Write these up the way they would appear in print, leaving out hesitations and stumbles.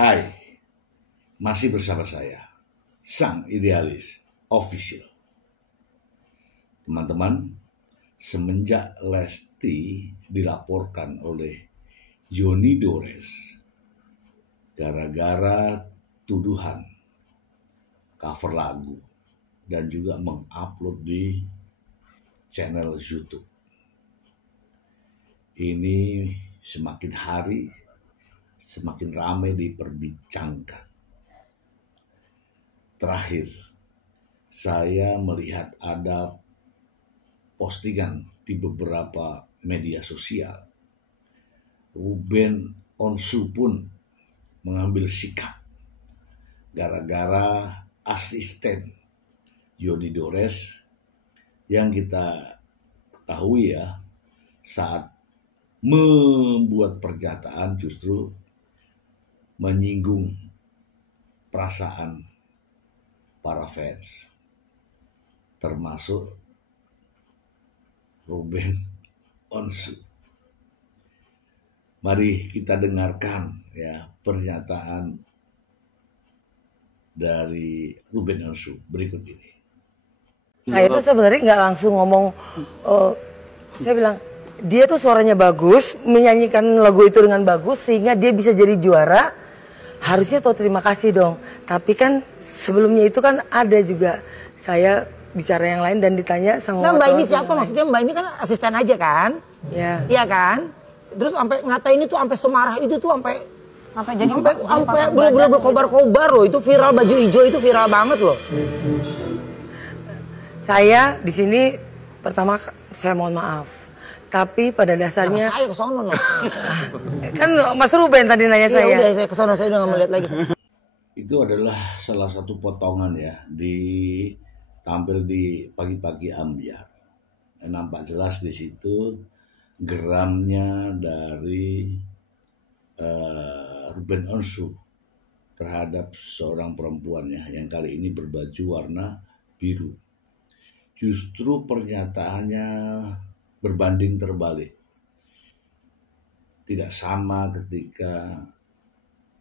Hai, masih bersama saya, Sang Idealis Official. Teman-teman, semenjak Lesti dilaporkan oleh Yoni Dores gara-gara tuduhan cover lagu dan juga mengupload di channel YouTube, ini semakin hari semakin ramai diperbincangkan. Terakhir, saya melihat ada postingan di beberapa media sosial. Ruben Onsu pun mengambil sikap gara-gara asisten Yoni Dores yang kita ketahui ya, saat membuat pernyataan justru menyinggung perasaan para fans, termasuk Ruben Onsu. Mari kita dengarkan ya pernyataan dari Ruben Onsu berikut ini. Nah itu sebenarnya nggak langsung ngomong, saya bilang dia tuh suaranya bagus, menyanyikan lagu itu dengan bagus sehingga dia bisa jadi juara. Harusnya tahu terima kasih dong. Tapi kan sebelumnya itu kan ada juga saya bicara yang lain dan ditanya sama Mbak ini siapa? Maksudnya Mbak ini kan asisten aja kan? Ya. Iya kan? Terus sampai ngatain itu sampai semarah itu tuh sampai jadi sampai bener-bener berkobar-kobar loh. Itu viral, baju hijau itu viral banget loh. Saya di sini pertama saya mohon maaf. Tapi pada dasarnya saya kesono loh. Kan Mas Ruben tadi nanya saya. Iya udah saya kesono, saya udah nggak melihat lagi. Itu adalah salah satu potongan ya tampil di Pagi-Pagi Ambyar. Nampak jelas di situ geramnya dari Ruben Onsu terhadap seorang perempuannya yang kali ini berbaju warna biru. Justru pernyataannya berbanding terbalik. Tidak sama ketika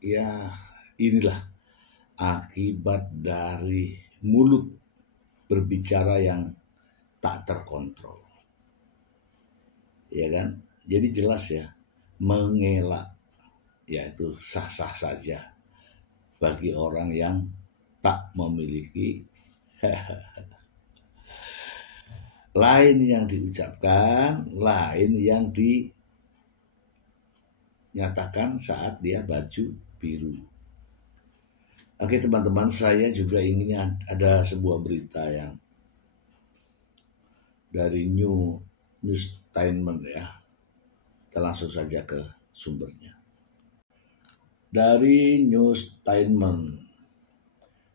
ya inilah akibat dari mulut berbicara yang tak terkontrol. Ya kan? Jadi jelas ya, mengelak yaitu sah-sah saja bagi orang yang tak memiliki lain yang diucapkan, lain yang dinyatakan saat dia baju biru. Oke teman-teman, saya juga ingin ada sebuah berita yang dari Newstainment ya. Kita langsung saja ke sumbernya. Dari Newstainment.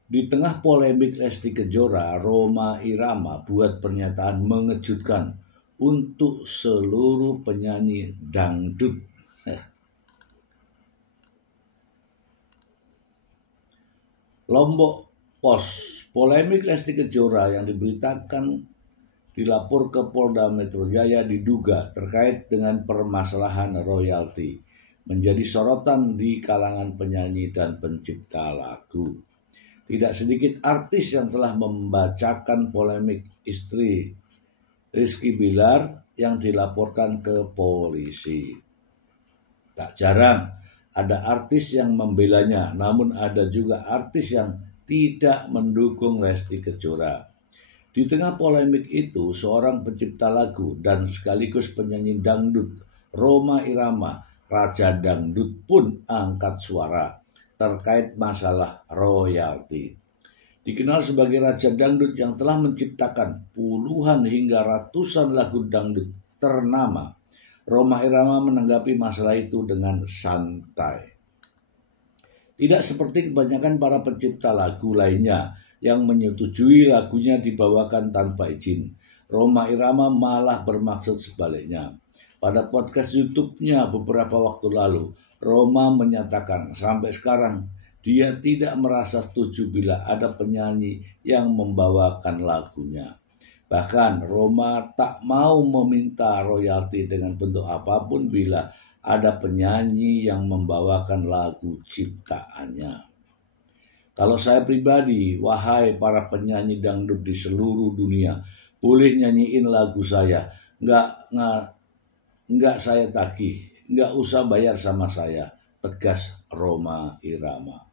Di tengah polemik Lesti Kejora, Rhoma Irama buat pernyataan mengejutkan untuk seluruh penyanyi dangdut. Lombok Post, polemik Lesti Kejora yang diberitakan dilapor ke Polda Metro Jaya diduga terkait dengan permasalahan royalti menjadi sorotan di kalangan penyanyi dan pencipta lagu. Tidak sedikit artis yang telah membacakan polemik istri Rizky Bilar yang dilaporkan ke polisi. Tak jarang ada artis yang membelanya, namun ada juga artis yang tidak mendukung Lesti Kejora. Di tengah polemik itu, seorang pencipta lagu dan sekaligus penyanyi dangdut, Rhoma Irama, Raja Dangdut pun angkat suara terkait masalah royalti. Dikenal sebagai Raja Dangdut yang telah menciptakan puluhan hingga ratusan lagu dangdut ternama, Rhoma Irama menanggapi masalah itu dengan santai. Tidak seperti kebanyakan para pencipta lagu lainnya yang menyetujui lagunya dibawakan tanpa izin, Rhoma Irama malah bermaksud sebaliknya. Pada podcast YouTube-nya beberapa waktu lalu, Rhoma menyatakan sampai sekarang dia tidak merasa setuju bila ada penyanyi yang membawakan lagunya. Bahkan Rhoma tak mau meminta royalti dengan bentuk apapun bila ada penyanyi yang membawakan lagu ciptaannya. Kalau saya pribadi, wahai para penyanyi dangdut di seluruh dunia, boleh nyanyiin lagu saya. Nggak saya tagih, nggak usah bayar sama saya, tegas Rhoma Irama.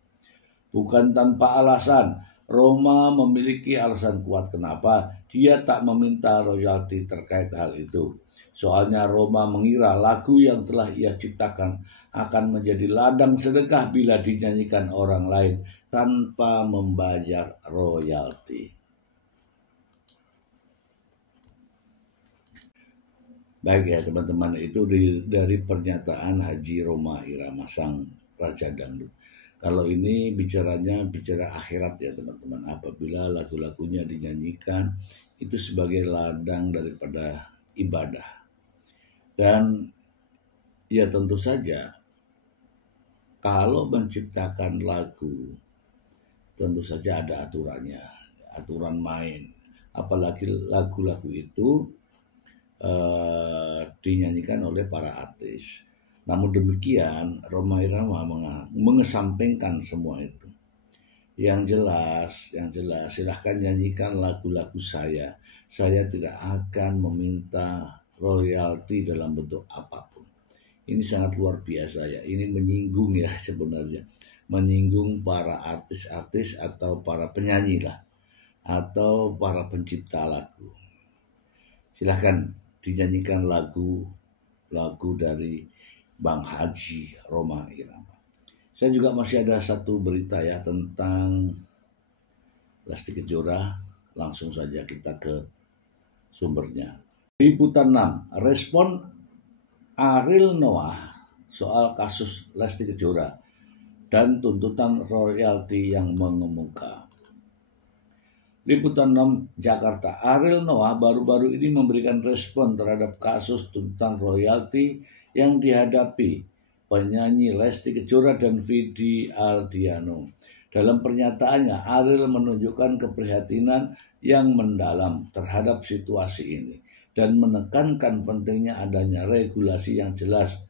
Bukan tanpa alasan, Rhoma memiliki alasan kuat kenapa dia tak meminta royalti terkait hal itu. Soalnya Rhoma mengira lagu yang telah ia ciptakan akan menjadi ladang sedekah bila dinyanyikan orang lain tanpa membayar royalti. Baik ya teman-teman, itu dari pernyataan Haji Rhoma Irama, sang Raja Dangdut. Kalau ini bicara akhirat ya teman-teman, apabila lagu-lagunya dinyanyikan itu sebagai ladang daripada ibadah. Dan ya tentu saja kalau menciptakan lagu tentu saja ada aturannya, aturan main. Apalagi lagu-lagu itu dinyanyikan oleh para artis. Namun demikian, Rhoma Irama mengesampingkan semua itu. Yang jelas, silahkan nyanyikan lagu-lagu saya. Saya tidak akan meminta royalti dalam bentuk apapun. Ini sangat luar biasa ya. Ini menyinggung ya sebenarnya. Menyinggung para artis-artis atau para penyanyi lah. Atau para pencipta lagu. Silahkan dinyanyikan lagu dari Bang Haji Rhoma Irama. Saya juga masih ada satu berita ya tentang Lesti Kejora. Langsung saja kita ke sumbernya. Liputan 6, respon Ariel Noah soal kasus Lesti Kejora dan tuntutan royalti yang mengemuka. Liputan 6 Jakarta, Ariel Noah baru-baru ini memberikan respon terhadap kasus tuntutan royalti yang dihadapi penyanyi Lesti Kejora dan Vidi Aldiano. Dalam pernyataannya, Ariel menunjukkan keprihatinan yang mendalam terhadap situasi ini dan menekankan pentingnya adanya regulasi yang jelas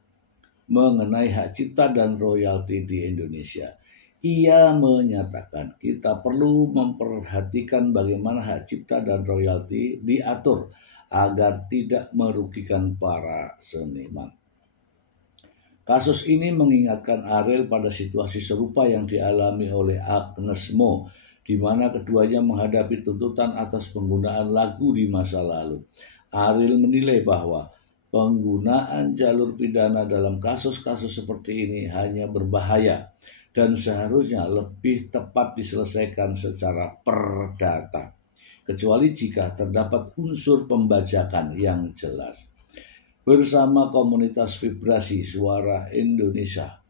mengenai hak cipta dan royalti di Indonesia. Ia menyatakan kita perlu memperhatikan bagaimana hak cipta dan royalti diatur agar tidak merugikan para seniman. Kasus ini mengingatkan Ariel pada situasi serupa yang dialami oleh Agnes Mo, di mana keduanya menghadapi tuntutan atas penggunaan lagu di masa lalu. Ariel menilai bahwa penggunaan jalur pidana dalam kasus-kasus seperti ini hanya berbahaya dan seharusnya lebih tepat diselesaikan secara perdata, kecuali jika terdapat unsur pembajakan yang jelas. Bersama komunitas Vibrasi Suara Indonesia,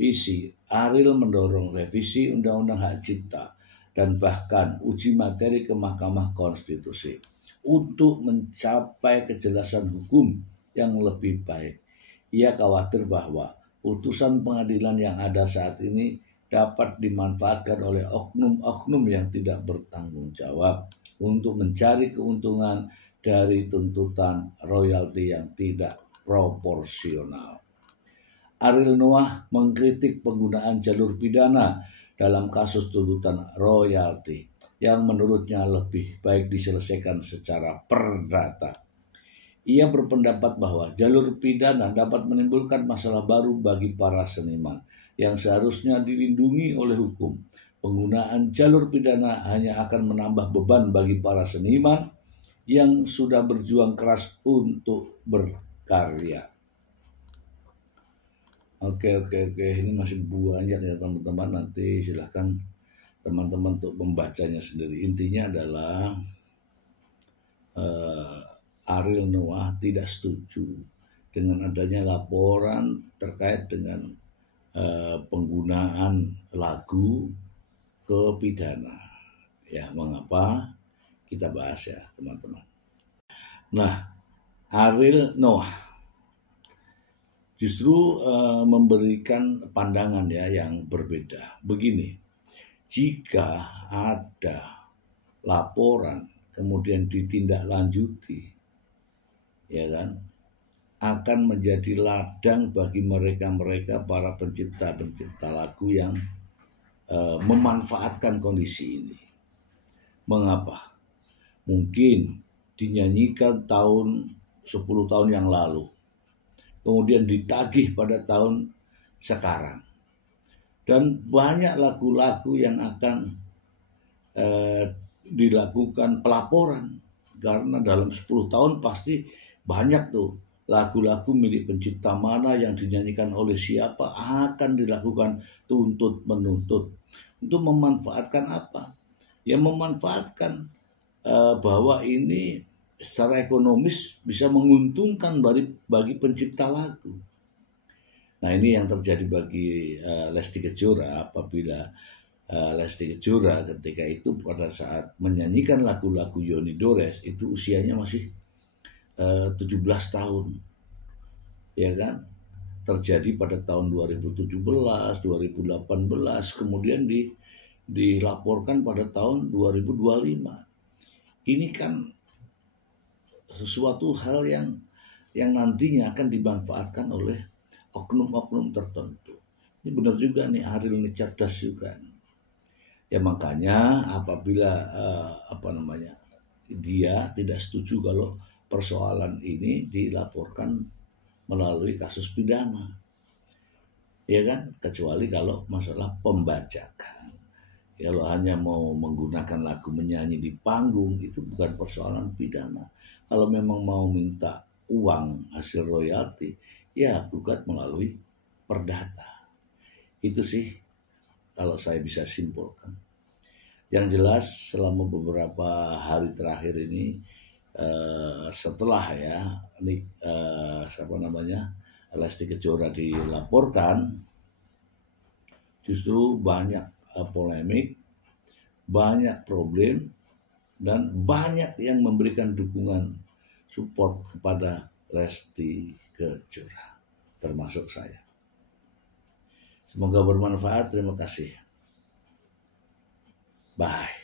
Visi, Ariel mendorong revisi Undang-Undang Hak Cipta dan bahkan uji materi ke Mahkamah Konstitusi untuk mencapai kejelasan hukum yang lebih baik. Ia khawatir bahwa putusan pengadilan yang ada saat ini dapat dimanfaatkan oleh oknum-oknum yang tidak bertanggung jawab untuk mencari keuntungan dari tuntutan royalti yang tidak proporsional. Ariel Noah mengkritik penggunaan jalur pidana dalam kasus tuntutan royalti yang menurutnya lebih baik diselesaikan secara perdata. Ia berpendapat bahwa jalur pidana dapat menimbulkan masalah baru bagi para seniman yang seharusnya dilindungi oleh hukum. Penggunaan jalur pidana hanya akan menambah beban bagi para seniman yang sudah berjuang keras untuk berkarya. Oke, ini masih banyak ya teman-teman, nanti silahkan teman-teman untuk membacanya sendiri. Intinya adalah Ariel Noah tidak setuju dengan adanya laporan terkait dengan penggunaan lagu ke pidana. Ya, mengapa? Kita bahas ya teman-teman. Nah, Ariel Noah justru memberikan pandangan ya yang berbeda. Begini, jika ada laporan kemudian ditindaklanjuti, ya kan, akan menjadi ladang bagi mereka-mereka para pencipta-pencipta lagu yang memanfaatkan kondisi ini. Mengapa? Mungkin dinyanyikan tahun 10 tahun yang lalu, kemudian ditagih pada tahun sekarang. Dan banyak lagu-lagu yang akan dilakukan pelaporan, karena dalam 10 tahun pasti banyak tuh lagu-lagu milik pencipta mana yang dinyanyikan oleh siapa, akan dilakukan tuntut menuntut. Untuk memanfaatkan apa? Ya memanfaatkan bahwa ini secara ekonomis bisa menguntungkan bagi pencipta lagu. Nah, ini yang terjadi bagi Lesti Kejora apabila Lesti Kejora ketika itu pada saat menyanyikan lagu-lagu Yoni Dores itu usianya masih 17 tahun, ya kan? Terjadi pada tahun 2017, 2018, kemudian dilaporkan pada tahun 2025. Ini kan sesuatu hal yang nantinya akan dimanfaatkan oleh oknum-oknum tertentu. Ini benar juga nih, Ariel ini cerdas juga. Ya makanya apabila dia tidak setuju kalau persoalan ini dilaporkan melalui kasus pidana, ya kan, kecuali kalau masalah pembajakan. Kalau hanya mau menggunakan lagu menyanyi di panggung itu bukan persoalan pidana. Kalau memang mau minta uang hasil royalti, ya gugat melalui perdata. Itu sih kalau saya bisa simpulkan. Yang jelas selama beberapa hari terakhir ini setelah Lesti Kejora dilaporkan, justru banyak polemik, banyak problem, dan banyak yang memberikan dukungan support kepada Lesti Kejora, termasuk saya. Semoga bermanfaat. Terima kasih. Bye.